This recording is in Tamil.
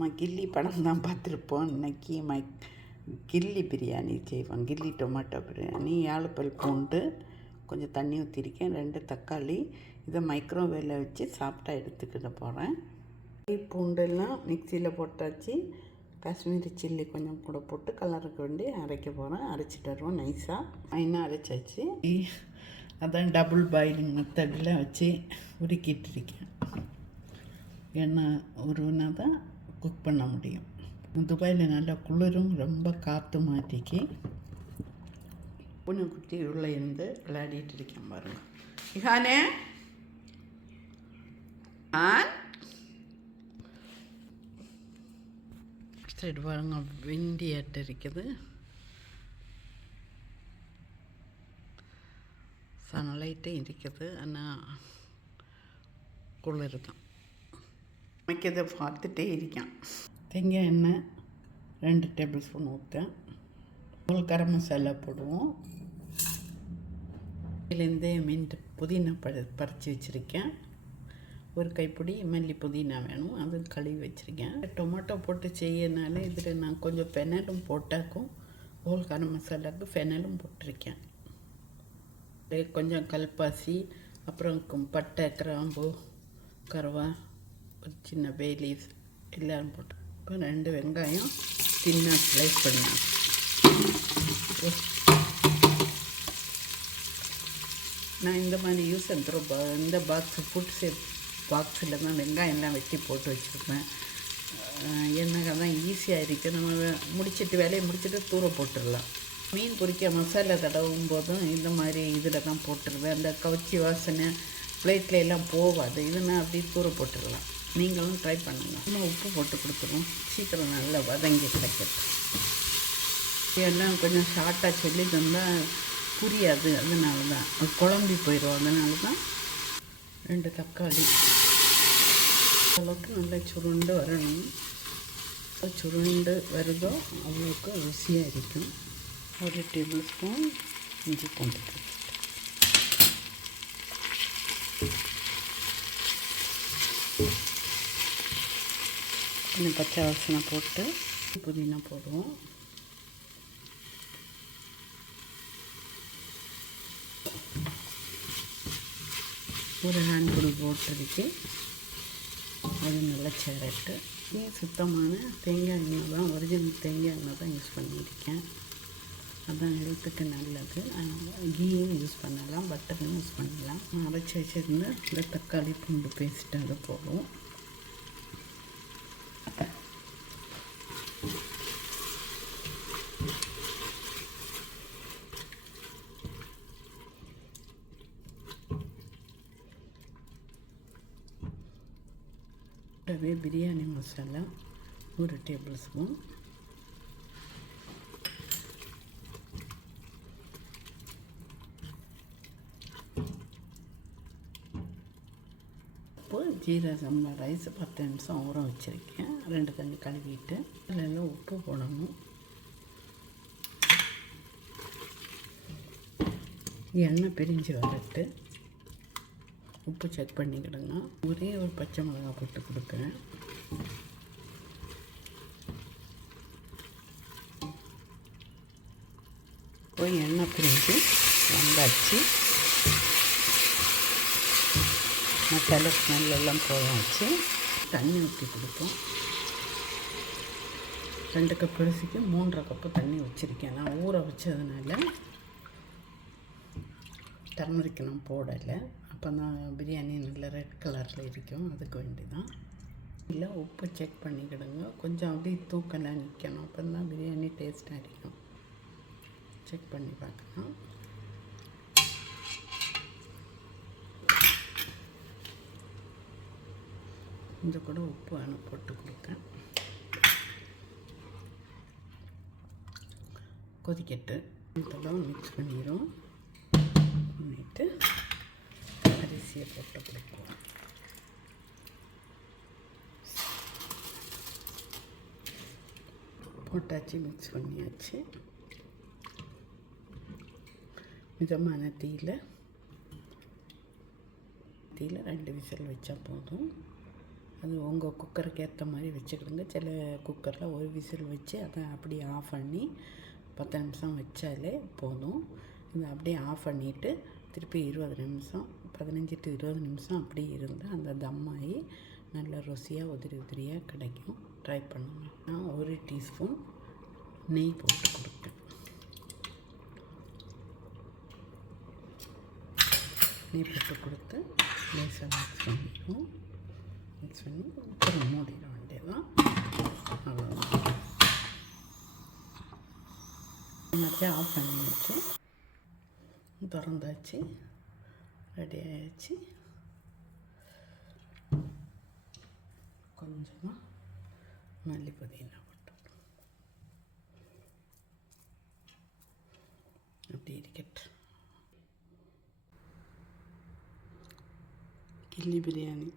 நம்ம கில்லி படம் தான் பார்த்துருப்போம். இன்றைக்கி கில்லி பிரியாணி செய்வோம். கில்லி டொமேட்டோ பிரியாணி. 7 பல் பூண்டு, கொஞ்சம் தண்ணி ஊற்றிருக்கேன், 2 தக்காளி. இதை மைக்ரோவேவில் வச்சு சாப்பிட்டா எடுத்துக்கிட்டு போகிறேன். பூண்டெல்லாம் மிக்சியில் போட்டாச்சு. காஷ்மீரி சில்லி கொஞ்சம் கூட போட்டு கலருக்கு வேண்டி அரைக்க போகிறேன். அரைச்சிட்டு வருவோம் நைஸாக. ஃபைனாக அரைச்சாச்சு. அதான் டபுள் பாயிலிங் மெத்தடில் வச்சு உருக்கிட்டு இருக்கேன். எண்ணெய் உருவினா தான் குக் பண்ண முடியும். துபாயில் நல்லா குளிரும், ரொம்ப காற்று மாட்டிக்கு. பூனைக்குட்டி உள்ளே இருந்து விளையாடிட்டு இருக்கேன் பாருங்கள். இஹானே சைடு பாருங்க, விண்டியாட்டு இருக்குது. சன்லைட்டும் இருக்குது, ஆனால் குளிர் தான். சமைக்கிறதை பார்த்துட்டே இருக்கேன். தேங்காய் எண்ணெய் 2 டேபிள் ஸ்பூன் ஊற்றேன். கரம் மசாலா போடுவோம். இதுலேருந்தே புதினா பறித்து வச்சுருக்கேன். ஒரு கைப்பிடி மல்லி புதினா வேணும், அது கழுவி வச்சுருக்கேன். டொமேட்டோ போட்டு செய்யனால இதில் நான் கொஞ்சம் ஃபெனலும் போட்டாக்கும். ஹோல் கரம் மசாலாவுக்கு ஃபெனலும் போட்டிருக்கேன். கொஞ்சம் கல்பாசி, அப்புறம் பட்டை, கிராம்பு, கருவா, ஒரு சின்ன பே லீவ்ஸ் எல்லோரும் போட்டு. இப்போ 2 வெங்காயம் சின்ன ஸ்லைஸ் பண்ணேன். நான் இந்த மாதிரி யூஸ் அண்ட் த்ரோ இந்த ஃபுட் பாக்ஸில் தான் வெங்காயம்லாம் வெட்டி போட்டு வச்சுருப்பேன். என்னக்கா தான் ஈஸியாக இருக்குது. நம்ம வேலையை முடிச்சுட்டு தூர போட்டுடலாம். மீன் பொரிக்க மசாலா தடவும் போதும் இந்த மாதிரி இதில் தான் போட்டுருவேன். அந்த கவுச்சி வாசனை பிளேட்டில் எல்லாம் போகாது. இதுனா அப்படியே தூர போட்டுடலாம். நீங்களும் ட்ரை பண்ணுங்கள். நம்ம உப்பு போட்டு கொடுத்துருவோம். சீக்கிரம் நல்லா வதங்கி கிடைக்கிறது. எல்லாம் கொஞ்சம் ஷார்ட்டாக சொல்லி தந்தால் புரியாது, அதனால தான் குழம்பி போயிடும். அதனால தான் 2 தக்காளி அளவுக்கு நல்லா சுருண்டு வரணும். சுருண்டு வருதோ அவ்வளோக்கு ருசியாக இருக்கும். 1 டேபிள் ஸ்பூன் இஞ்சி பூண்டு பேஸ்ட், கொஞ்சம் பச்சை வாசனை போட்டு புதினா போடுவோம். ஒரு ஹேண்ட்ஃபுல் போட்டிருக்கு. அது நல்லா சேரட்டு. சுத்தமான தேங்காய் எண்ணெய் தான், ஒரிஜினல் தேங்காய் எண்ணெய் தான் யூஸ் பண்ணியிருக்கேன். அதுதான் ஹெல்த்துக்கு நல்லது. கீயும் யூஸ் பண்ணலாம், பட்டரும் யூஸ் பண்ணலாம். அரைச்சி வச்சுருந்து இந்த தக்காளி பூண்டு பேஸ்ட்டு அதை போடுவோம். பிரியாணி மசாலா 1 டேபிள் ஸ்பூன், ஜீரகம் ரைஸ் 10 நிமிஷம் ஊற வச்சுருக்கேன். 2 தண்ணி கழுவிட்டு அதில் உப்பு போடணும். எண்ணெய் பிரிஞ்சு வரட்டு. உப்பு செக் பண்ணிக்கிடுங்க. ஒரே ஒரு பச்சை மிளகா போட்டு கொடுக்குறேன். போய் எண்ணெய் பிரிஞ்சு வந்தாச்சு. மசாலா ஸ்மெல்லாம் போயாச்சு. தண்ணி ஊற்றி கொடுப்போம். 2 கப் அரிசிக்கு 3.5 கப்பு தண்ணி வச்சுருக்கேன். நான் ஊற வச்சதுனால டர்மரிக் நான் போடலை. அப்போ தான் பிரியாணி நல்ல ரெட் கலரில் இருக்கும். அதுக்கு வேண்டி தான். இல்லை, உப்பு செக் பண்ணிக்கிடுங்க. கொஞ்சம் அப்படியே தூக்கலாக நிற்கணும். அப்போ தான் பிரியாணி டேஸ்ட்டாக இருக்கும். செக் பண்ணி பார்க்கலாம். கொஞ்சம் கூட உப்பு போட்டு கொடுக்கேன். கொதிக்கட்டு இதெல்லாம் மிக்ஸ் பண்ணிடும். பண்ணிவிட்டு அரிசியை போட்டு கொடுப்போம். போட்டாச்சு, மிக்ஸ் பண்ணியாச்சு. மிதமான தீயில் 2 விசில் வச்சா போதும். அது உங்கள் குக்கருக்கு ஏற்ற மாதிரி வச்சுக்கிடுங்க. சில குக்கரில் ஒரு விசில் வச்சு அதை அப்படியே ஆஃப் பண்ணி 10 நிமிஷம் வச்சாலே போதும். இதை அப்படியே ஆஃப் பண்ணிவிட்டு திருப்பி 20 நிமிஷம் 15 to 20 நிமிஷம் அப்படியே இருந்தால் அந்த தம்மாகி நல்ல ருசியாக உதிரியாக கிடைக்கும். ட்ரை பண்ணுங்கள். நான் 1 டீஸ்பூன் நெய் போட்டு கொடுப்பேன். நெய் போட்டு கொடுத்து லேசாக மிக்ஸ் பண்ணிடுவோம். மிக்ஸ் பண்ணி அப்புறம் மூடிட வேண்டியதான். அவ்வளோதான். எல்லாத்தையும் ஆஃப் பண்ணியாச்சு, திறந்தாச்சு, ரெடி ஆகிடுச்சு. கொஞ்சமாக மல்லி புதினா போட்டு அப்படி இருக்கட்டும். கில்லி பிரியாணி